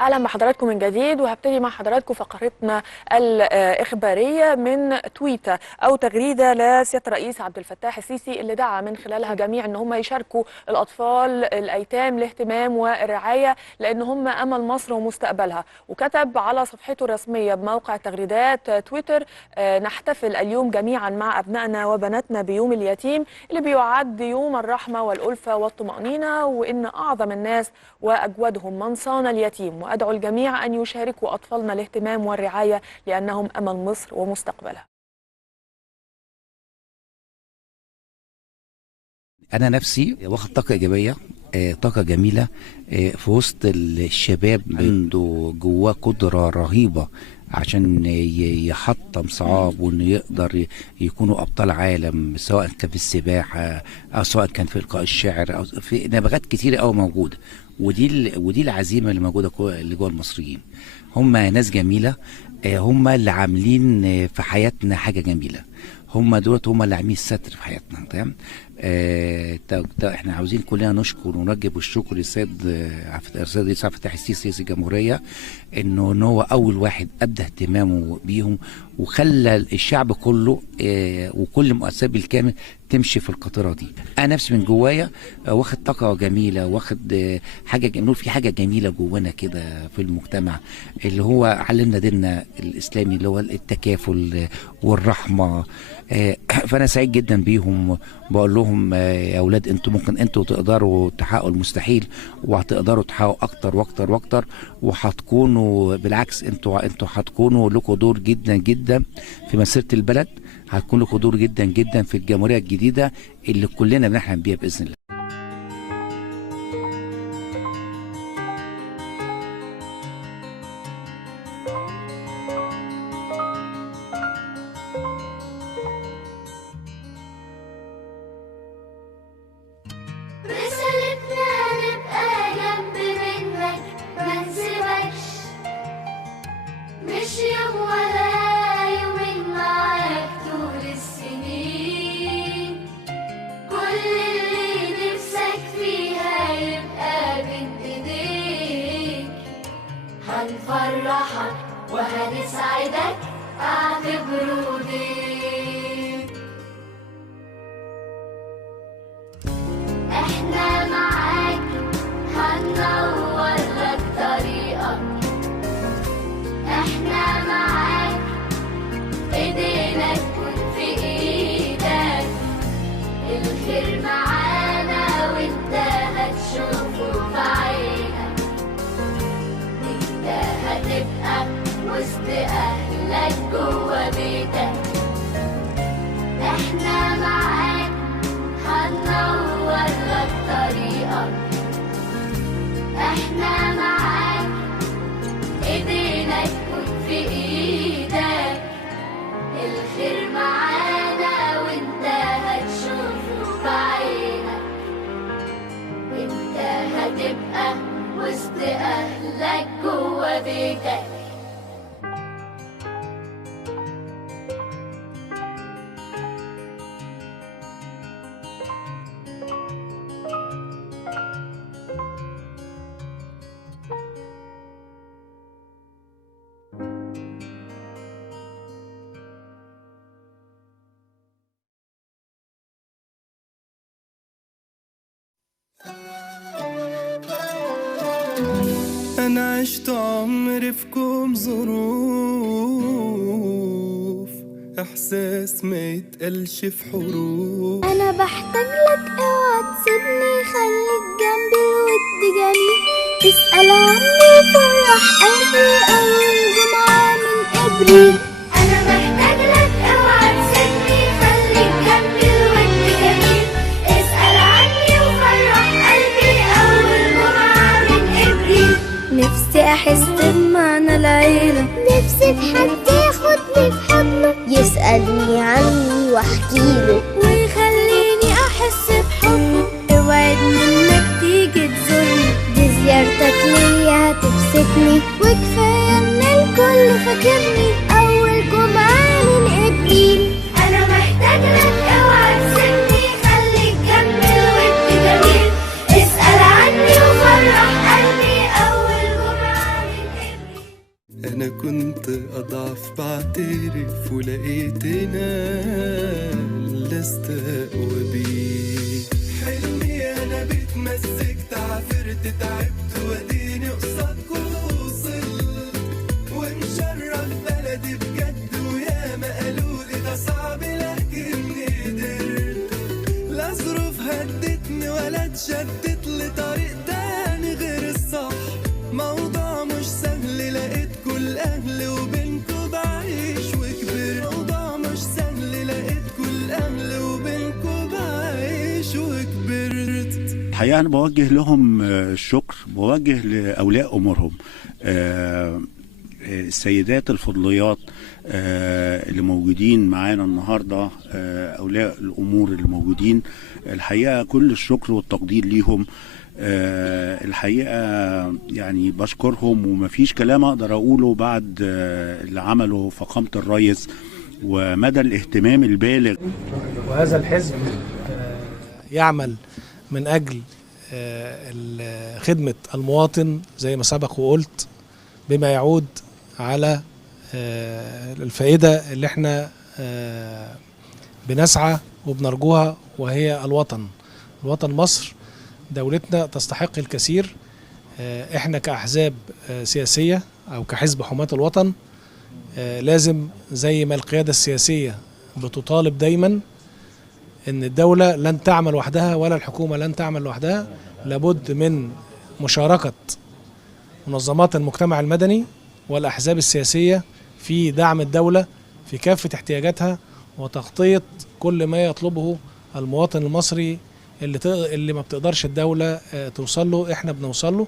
اهلا بحضراتكم من جديد، وهبتدي مع حضراتكم فقرتنا الاخباريه من تويته او تغريده لسياده الرئيس عبد الفتاح السيسي، اللي دعا من خلالها جميع ان هم يشاركوا الاطفال الايتام الاهتمام والرعايه، لان هم امل مصر ومستقبلها. وكتب على صفحته الرسميه بموقع تغريدات تويتر: نحتفل اليوم جميعا مع ابنائنا وبناتنا بيوم اليتيم، اللي بيعد يوم الرحمه والالفه والطمانينه، وان اعظم الناس واجودهم من صان اليتيم، وأدعو الجميع أن يشاركوا أطفالنا الاهتمام والرعاية لأنهم أمل مصر ومستقبلها. أنا نفسي واخد طاقة إيجابية، طاقة جميلة، في وسط الشباب عنده جواه قدرة رهيبة عشان يحطم صعاب، وانه يقدر يكونوا ابطال عالم، سواء كان في السباحه او سواء كان في القاء الشعر او في نبغات كتيره قوي موجوده. ودي العزيمه اللي موجوده اللي جوه المصريين. هم ناس جميله، هم اللي عاملين في حياتنا حاجه جميله. هم دولت هم اللي عاملين الستر في حياتنا. تمام. احنا عاوزين كلنا نشكر ونوجب الشكر للسيد الرئيس عبد الفتاح السيسي رئيس الجمهوريه، ان هو اول واحد ابدى اهتمامه بيهم، وخلى الشعب كله وكل مؤسسات بالكامل تمشي في القطيره دي. انا نفسي من جوايا واخد طاقه جميله، واخد حاجه نقول في حاجه جميله جوانا كده في المجتمع، اللي هو علمنا ديننا الاسلامي اللي هو التكافل والرحمه. فانا سعيد جدا بيهم، بقول لهم يا اولاد انتوا ممكن انتوا تقدروا تحققوا المستحيل، وهتقدروا تحققوا اكتر واكتر واكتر، وهتكونوا بالعكس انتوا هتكونوا لكم دور جدا جدا في مسيره البلد، هتكون لكم دور جدا جدا في الجمهوريه الجديده اللي كلنا بنحلم بيها باذن الله. هنفرحك وهنسعدك، اعتبره ليك. احنا معاك هننور لك طريقك، احنا معاك ايدينا تكون في ايدك، الخير معانا وانت هتشوفه بعينك، هتبقى وسط أهلك جوا بيتك. احنا معاك هننور لك طريقك، احنا معاك ايدينا تكون في ايدك، الخير معانا وانت هتشوفه بعينك، انت هتبقى وسط أهلك جوا بيتك. أنا عشت عمري في كوم ظروف، إحساس ما يتقلش في حروف. أنا بحتاج لك اوعى تسيبني، خليك جنبي الود جميل، اسأل عني فرح قلبي أول جمعة من إبريل. أنا محتاج لك اوعى تسيبني، خليك جنبي الود جميل، اسأل عني وفرح قلبي أول جمعة من إبريل. نفسي أحس بمعنى العيلة، نفسي في حد ياخدني في حضنه، يسألني عني واحكيله، ويخليني أحس بحبه. اوعدني إنك تيجي تزورني، دي زيارتك ليا هتبسطني، وكفاية إن الكل فاكرني أول جمعة من إبريل. أنا محتاج لك اوعى تسيبني، خليك جنبي الود جميل، اسأل عني وفرح قلبي أول جمعة من أنا كنت أضعف بعترف ولقيتنا لست أقوى بيه. حلمي أنا بتمسك تعافرت تعبت واديني قصادكوا وصلت ومشرف بلدي بجد وياما قالولي ده صعب لكني قدرت. لا ظروف هدتني ولا اتشدت لطريق تاني غير الصح. موضوع مش سهل لقيت كل أهلي وبينكوا بعيش وكبرت. موضوع مش سهل لقيت كل أهلي وبينكوا بعيش وكبرت. الحقيقة أنا بوجه لهم الشكر، بوجه لأولياء أمورهم السيدات الفضليات اللي موجودين معانا النهاردة، أولياء الأمور اللي موجودين. الحقيقة كل الشكر والتقدير ليهم. الحقيقة يعني بشكرهم ومفيش كلام أقدر أقوله بعد اللي عمله فخامة الرئيس ومدى الاهتمام البالغ. وهذا الحزب يعمل من أجل خدمة المواطن زي ما سبق وقلت، بما يعود على الفائدة اللي احنا بنسعى وبنرجوها، وهي الوطن مصر. دولتنا تستحق الكثير. احنا كأحزاب سياسية أو كحزب حماة الوطن لازم زي ما القيادة السياسية بتطالب دايما ان الدولة لن تعمل وحدها ولا الحكومة لن تعمل لوحدها، لابد من مشاركة منظمات المجتمع المدني والأحزاب السياسية في دعم الدولة في كافة احتياجاتها وتغطية كل ما يطلبه المواطن المصري اللي ما بتقدرش الدولة توصل له، احنا بنوصل له.